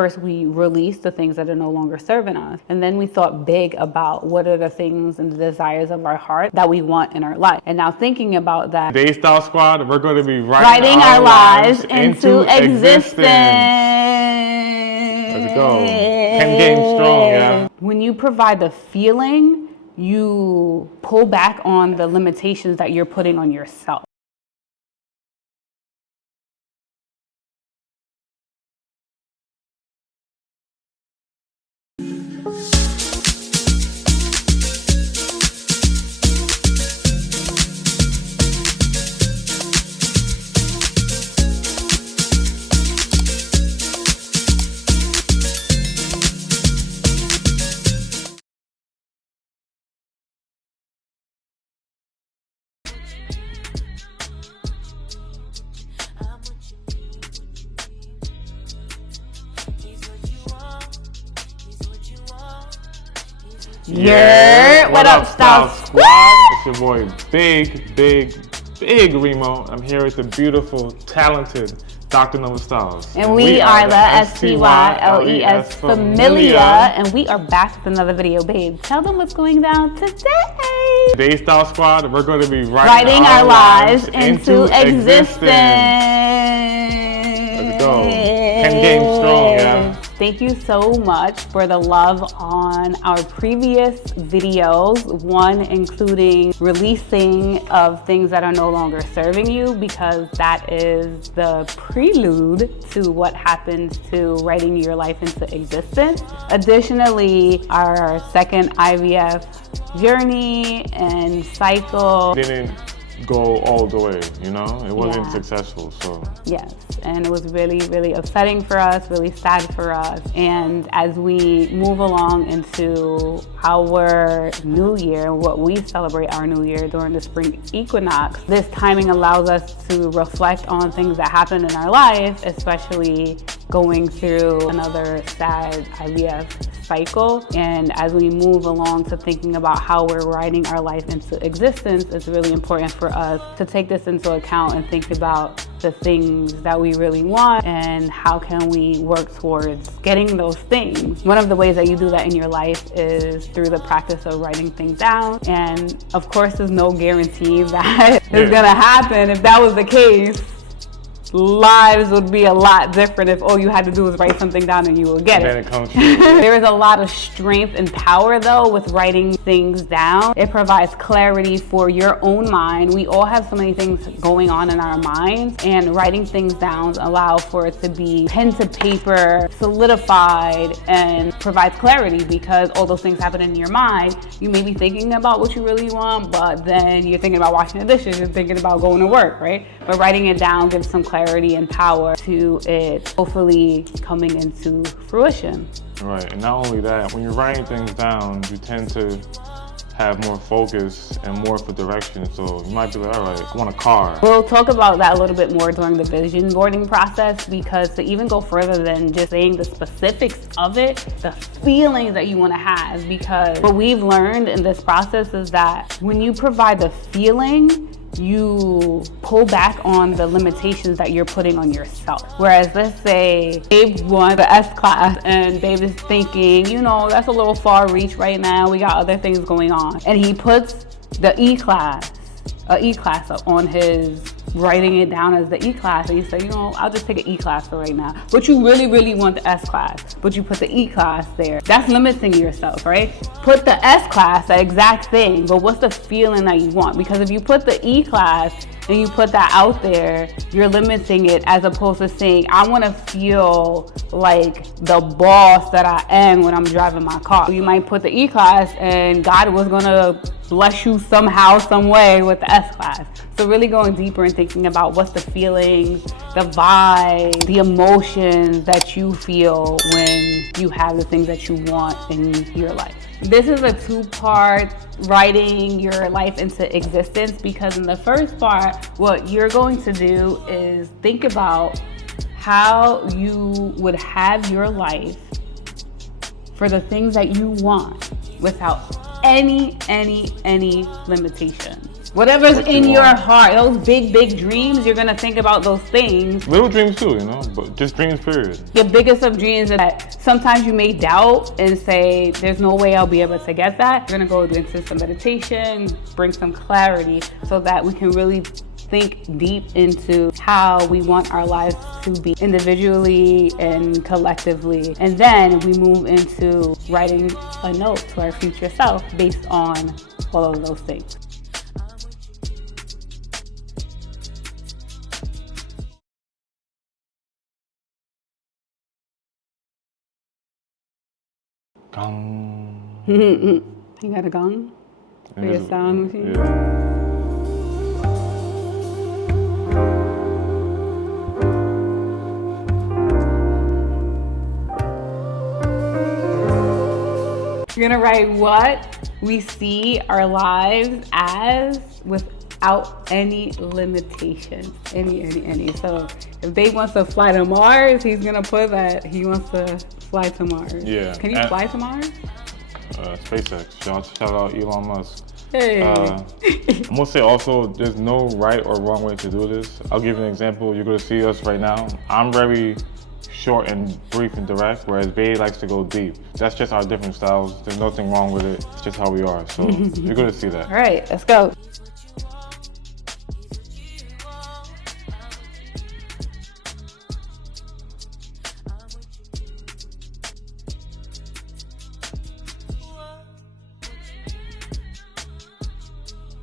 First, we released the things that are no longer serving us. And then we thought big about what are the things and the desires of our heart that we want in our life. And now thinking about that, Day Style Squad, we're going to be writing our lives into existence. Let's go. 10 games strong, yeah. When you provide the feeling, you pull back on the limitations that you're putting on yourself. What up, Style Squad? It's your boy, Big Remo. I'm here with the beautiful, talented Dr. Nova Styles. And we are the SPYLES Familia, and we are back with another video, babe. Tell them what's going down today. Day Style Squad, we're going to be writing our lives into existence. Let's go. 10 games strong, yeah. Thank you so much for the love on our previous videos, one including releasing of things that are no longer serving you, because that is the prelude to what happens to writing your life into existence. Additionally, our second IVF journey and cycle didn't go all the way, you know? It wasn't successful, so. Yes, and it was really, really upsetting for us, really sad for us. And as we move along into our new year, what we celebrate our new year during the spring equinox, this timing allows us to reflect on things that happen in our life, especially going through another sad IVF cycle. And as we move along to thinking about how we're writing our life into existence, it's really important for us to take this into account and think about the things that we really want and how can we work towards getting those things. One of the ways that you do that in your life is through the practice of writing things down. And of course, there's no guarantee that it's gonna happen. If that was the case, lives would be a lot different if all you had to do was write something down and you will get it. Then it comes true. There is a lot of strength and power though with writing things down. It provides clarity for your own mind. We all have so many things going on in our minds, and writing things down allows for it to be pen to paper, solidified, and provides clarity, because all those things happen in your mind. You may be thinking about what you really want, but then you're thinking about washing the dishes, you're thinking about going to work, right? But writing it down gives some clarity and power to it hopefully coming into fruition. Right, and not only that, when you're writing things down, you tend to have more focus and more for direction. So you might be like, all right, I want a car. We'll talk about that a little bit more during the vision boarding process, because to even go further than just saying the specifics of it, the feelings that you want to have, because what we've learned in this process is that when you provide the feeling, you pull back on the limitations that you're putting on yourself. Whereas let's say Babe won the S class and Babe is thinking, you know, that's a little far reach right now. We got other things going on. And he puts the E class up on his, writing it down as the E class, and you say, you know, I'll just take an E class for right now. But you really, really want the S class, but you put the E class there. That's limiting yourself, right? Put the S class, the exact thing, but what's the feeling that you want? Because if you put the E class and you put that out there, you're limiting it, as opposed to saying, I want to feel like the boss that I am when I'm driving my car. You might put the E class and God was going to bless you somehow, some way with the S class. So really going deeper and thinking about what's the feelings, the vibe, the emotions that you feel when you have the things that you want in your life. This is a two-part writing your life into existence, because in the first part, what you're going to do is think about how you would have your life for the things that you want without any limitations. Whatever's what in you your want. heart, those big dreams, you're gonna think about those things. Little dreams too, you know, but just dreams, period. The biggest of dreams is that sometimes you may doubt and say, there's no way I'll be able to get that. We're gonna go into some meditation, bring some clarity so that we can really think deep into how we want our lives to be individually and collectively. And then we move into writing a note to our future self based on all of those things. Gong. You got a gong for your sound machine? Yeah. We're gonna write what we see our lives as without any limitations. Any. So if Dave wants to fly to Mars, he's gonna put that he wants to fly to Mars. Yeah. Can you fly to Mars? SpaceX. Shout out Elon Musk. Hey. I'm gonna say also, there's no right or wrong way to do this. I'll give you an example. You're gonna see us right now. I'm very short and brief and direct, whereas Bae likes to go deep. That's just our different styles. There's nothing wrong with it. It's just how we are. So you're gonna see that. All right, let's go.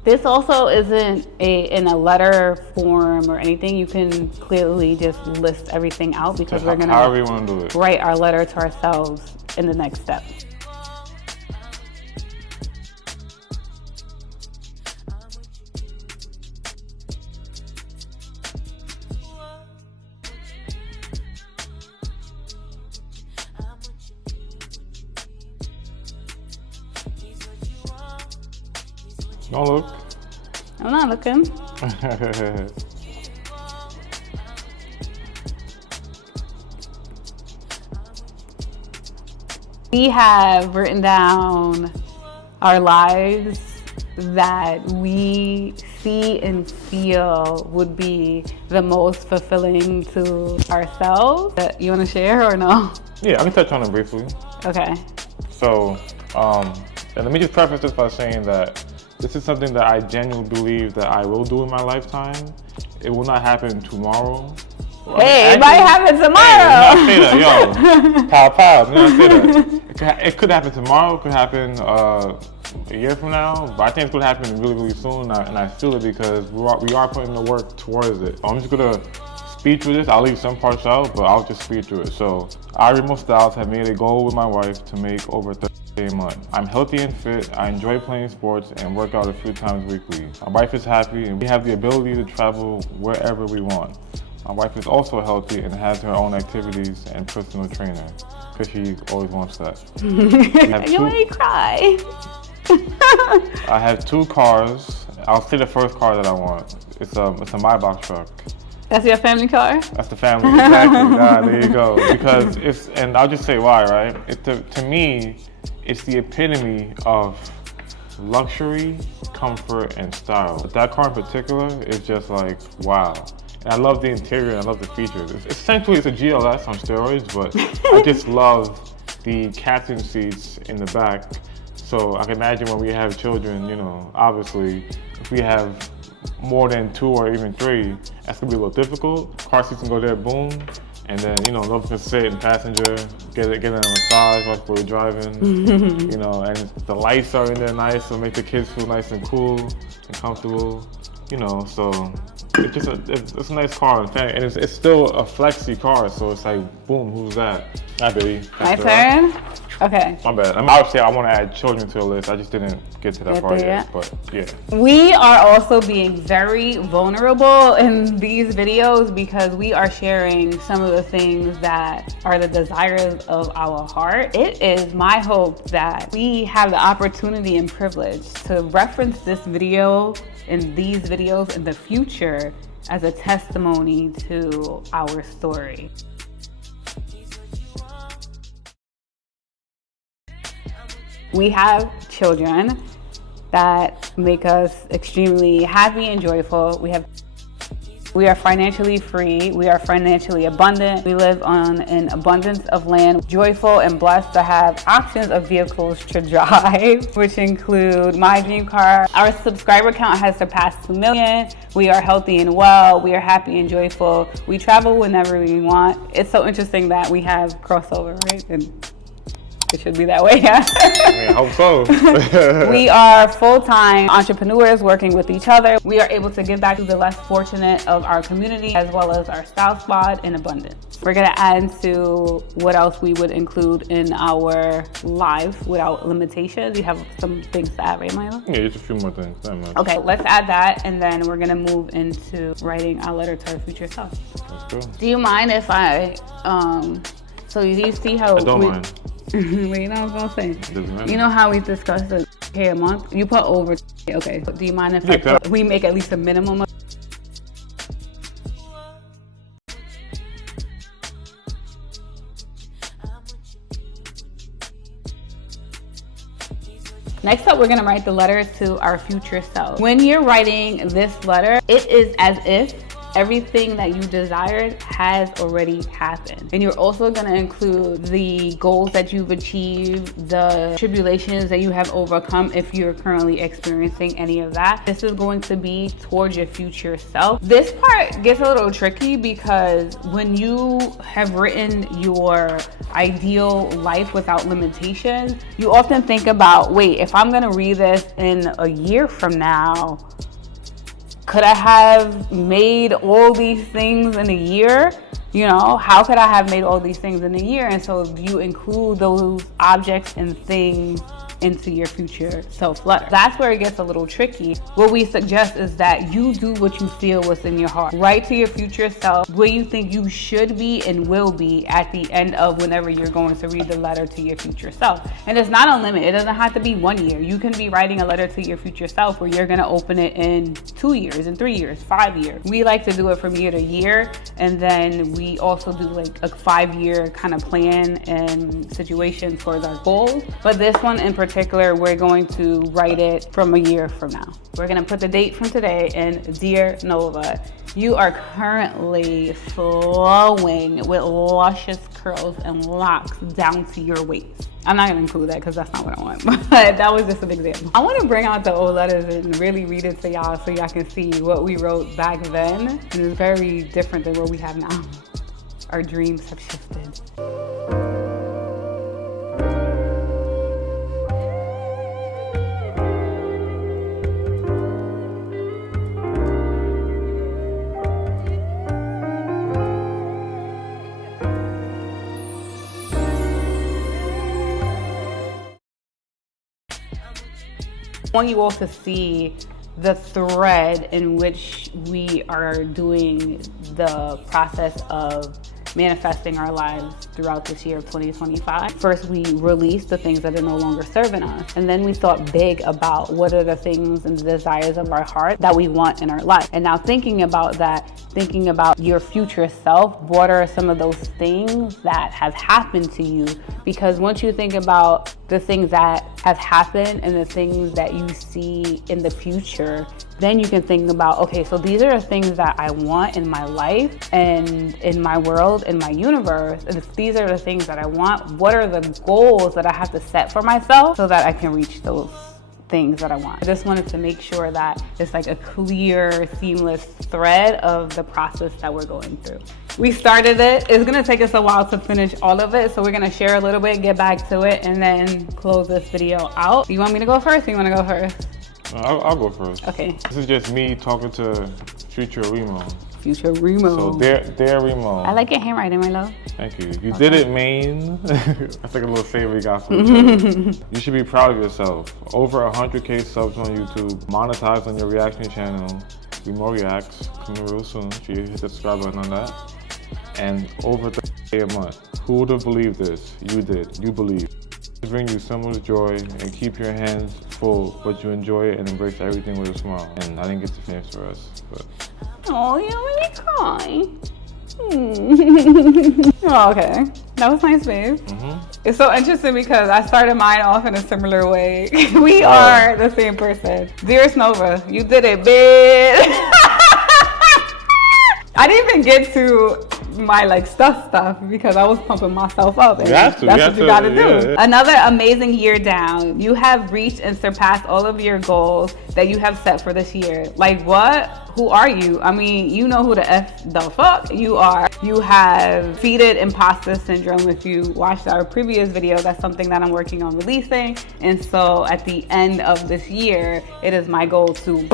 This also isn't in a letter form or anything. You can clearly just list everything out because we're gonna however you want to do it. Write our letter to ourselves in the next step. Don't look. I'm not looking. We have written down our lives that we see and feel would be the most fulfilling to ourselves. You want to share or no? Yeah, I can touch on it briefly. Okay. So, and let me just preface this by saying that this is something that I genuinely believe that I will do in my lifetime. It will not happen tomorrow. Hey, it might happen tomorrow. Hey, let's not say that, yo. Pow. Let's not say that. It could happen tomorrow. It could happen a year from now. But I think it's going to happen really soon. And I feel it because we are putting the work towards it. I'm just going to speed through this. I'll leave some parts out, but I'll just speed through it. So, I, Remote Styles, have made a goal with my wife to make over 30 a month. I'm healthy and fit. I enjoy playing sports and work out a few times weekly. My wife is happy and we have the ability to travel wherever we want. My wife is also healthy and has her own activities and personal trainer because she always wants that. You made me cry. I have 2 cars. I'll say the first car that I want. It's a Maybach truck. That's your family car? That's the family, exactly. There you go. Because and I'll just say why, right? To me, it's the epitome of luxury, comfort, and style. But that car in particular is just like, wow. And I love the interior and I love the features. Essentially, it's a GLS on steroids, but I just love the captain seats in the back. So I can imagine when we have children, you know, obviously, if we have more than 2 or even 3, that's gonna be a little difficult. Car seats can go there, boom. And then, you know, love can sit in passenger, get a massage while we're driving, you know, and the lights are in there nice, so make the kids feel nice and cool and comfortable, you know, so it's just it's a nice car, and it's still a flexi car, so it's like, boom, who's that? Hi, baby. My turn? Okay. My bad. Obviously, I want to add children to the list. I just didn't get to that part yet, but yeah. We are also being very vulnerable in these videos because we are sharing some of the things that are the desires of our heart. It is my hope that we have the opportunity and privilege to reference this video and these videos in the future as a testimony to our story. We have children that make us extremely happy and joyful. We are financially free. We are financially abundant. We live on an abundance of land, joyful and blessed to have options of vehicles to drive, which include my dream car. Our subscriber count has surpassed 2 million. We are healthy and well. We are happy and joyful. We travel whenever we want. It's so interesting that we have crossover, right? And it should be that way, yeah. I hope so. We are full-time entrepreneurs working with each other. We are able to give back to the less fortunate of our community as well as our style squad in abundance. We're gonna add into what else we would include in our life without limitations. You have some things to add, right, Milo? Yeah, just a few more things. Not much. Okay, let's add that, and then we're gonna move into writing our letter to our future self. Let's go. Do you mind if I, so you see how I don't mind. Wait, you know what I'm saying? Doesn't matter. You know how we discussed the K a month? You put over, okay. Do you mind if we make at least a minimum of? Next up, we're gonna write the letter to our future self. When you're writing this letter, it is as if everything that you desired has already happened. And you're also gonna include the goals that you've achieved, the tribulations that you have overcome if you're currently experiencing any of that. This is going to be towards your future self. This part gets a little tricky because when you have written your ideal life without limitations, you often think about, wait, if I'm gonna read this in a year from now, could I have made all these things in a year? You know, how could I have made all these things in a year? And so you include those objects and things into your future self letter. That's where it gets a little tricky. What we suggest is that you do what you feel what's in your heart. Write to your future self where you think you should be and will be at the end of whenever you're going to read the letter to your future self. And it's not unlimited. It doesn't have to be 1 year. You can be writing a letter to your future self where you're going to open it in 2 years, in 3 years, 5 years. We like to do it from year to year. And then we also do like a 5-year kind of plan and situation towards our goals. But this one in particular, we're going to write it from a year from now. We're gonna put the date from today, and dear Nova, you are currently flowing with luscious curls and locks down to your waist. I'm not gonna include that because that's not what I want, but that was just an example. I wanna bring out the old letters and really read it to y'all so y'all can see what we wrote back then. And it's very different than what we have now. Our dreams have shifted. I want you all to see the thread in which we are doing the process of manifesting our lives throughout this year of 2025. First, we released the things that are no longer serving us. And then we thought big about what are the things and the desires of our heart that we want in our life. And now thinking about that, thinking about your future self, what are some of those things that have happened to you? Because once you think about the things that have happened and the things that you see in the future, then you can think about, okay, so these are the things that I want in my life and in my world, in my universe. And if these are the things that I want, what are the goals that I have to set for myself so that I can reach those things that I want? I just wanted to make sure that it's like a clear, seamless thread of the process that we're going through. We started it. It's gonna take us a while to finish all of it, so we're gonna share a little bit, get back to it, and then close this video out. You want me to go first or you wanna go first? I'll go first. Okay. This is just me talking to future Remo. Future Remo. So dear Remo. I like your handwriting, my love. Thank you. You did it, Maine. That's like a little savory gospel. You should be proud of yourself. Over 100K subs on YouTube, monetized on your reaction channel. Remo Reacts, coming real soon. So you hit the subscribe button on that. And over 30K a month. Who would have believed this? You did. You believe. To bring you so much joy and keep your hands full, but you enjoy it and embrace everything with a smile. And I didn't get to finish for us, but. Oh, you made me cry. Oh, okay. That was nice, babe. It's so interesting because I started mine off in a similar way. We are the same person. Dearest Nova, you did it, bitch. I didn't even get to my like stuff because I was pumping myself up. And that's what you gotta do. Yeah. Another amazing year down. You have reached and surpassed all of your goals that you have set for this year. Like what? Who are you? I mean, you know who the fuck you are. You have defeated imposter syndrome. If you watched our previous video, that's something that I'm working on releasing. And so at the end of this year, it is my goal to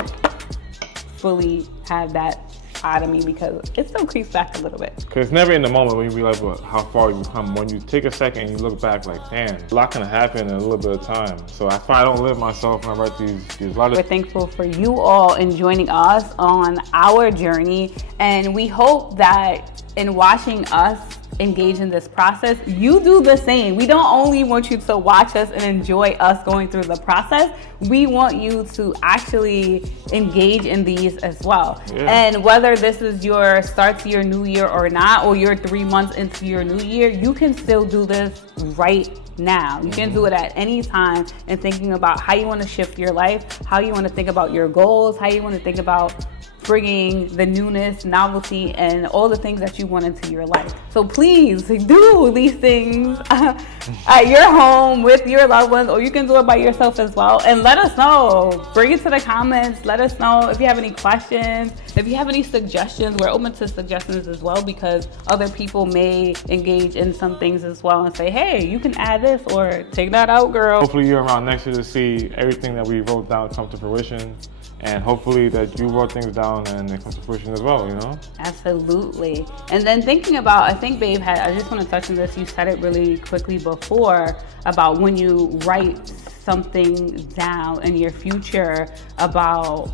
fully have that out of me because it still creeps back a little bit. Because it's never in the moment when you realize how far you've come. When you take a second and you look back like, damn, a lot can happen in a little bit of time. So that's why I don't live myself when I write these letters. We're thankful for you all in joining us on our journey. And we hope that in watching us engage in this process, you do the same. We don't only want you to watch us and enjoy us going through the process, we want you to actually engage in these as well. Yeah. And whether this is your start to your new year or not, or you're 3 months into your new year, you can still do this right now. You can do it at any time and thinking about how you want to shift your life, how you want to think about your goals, how you want to think about bringing the newness, novelty, and all the things that you want into your life. So please do these things at your home with your loved ones, or you can do it by yourself as well. And let us know. Bring it to the comments. Let us know if you have any questions. If you have any suggestions, we're open to suggestions as well because other people may engage in some things as well and say, hey, you can add this or take that out, girl. Hopefully you're around next year to see everything that we wrote down come to fruition. And hopefully that you wrote things down and it comes to fruition as well, you know? Absolutely. And then thinking about, I think Babe I just want to touch on this, you said it really quickly before about when you write something down in your future about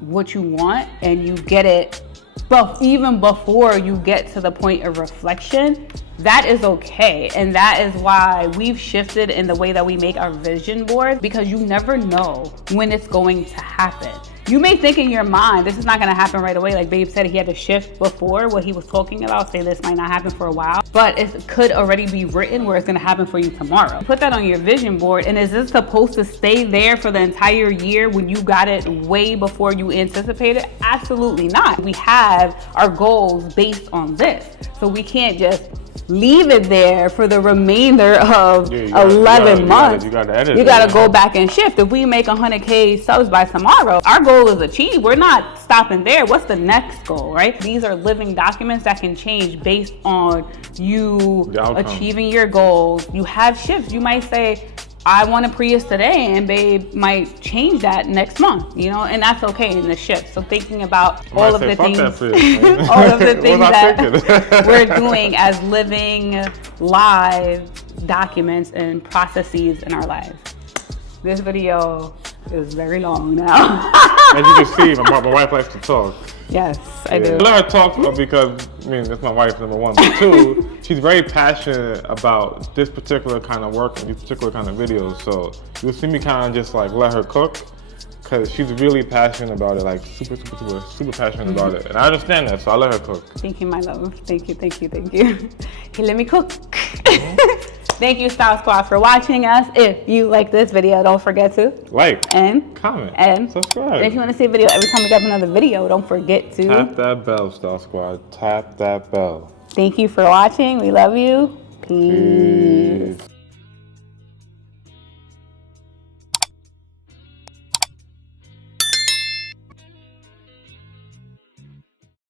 what you want and you get it, but even before you get to the point of reflection, that is okay. And that is why we've shifted in the way that we make our vision board, because you never know when it's going to happen. You may think in your mind, this is not gonna happen right away. Like Babe said, he had to shift before what he was talking about, say this might not happen for a while, but it could already be written where it's gonna happen for you tomorrow. Put that on your vision board, and is this supposed to stay there for the entire year when you got it way before you anticipated? Absolutely not. We have our goals based on this. So we can't just leave it there for the remainder of 11 months. You gotta go back and shift. If we make 100K subs by tomorrow, our goal is achieved. We're not stopping there. What's the next goal, right? These are living documents that can change based on you achieving your goals. You have shifts. You might say, I want a Prius today, and Babe might change that next month, you know, and that's okay in the shift. So thinking about all of the things, all of the things that we're doing as living live documents and processes in our lives. This video is very long now. As you can see, my wife likes to talk. Yes, I do. I let her talk because, I mean, that's my wife, number one. But two, she's very passionate about this particular kind of work and these particular kind of videos. So you'll see me kind of just like let her cook because she's really passionate about it, like super passionate about it. And I understand that, so I let her cook. Thank you, my love. Thank you. Hey, let me cook. Thank you, Style Squad, for watching us. If you like this video, don't forget to like and comment and subscribe. And if you want to see a video every time we got another video, don't forget to tap that bell, Style Squad. Tap that bell. Thank you for watching. We love you. Peace.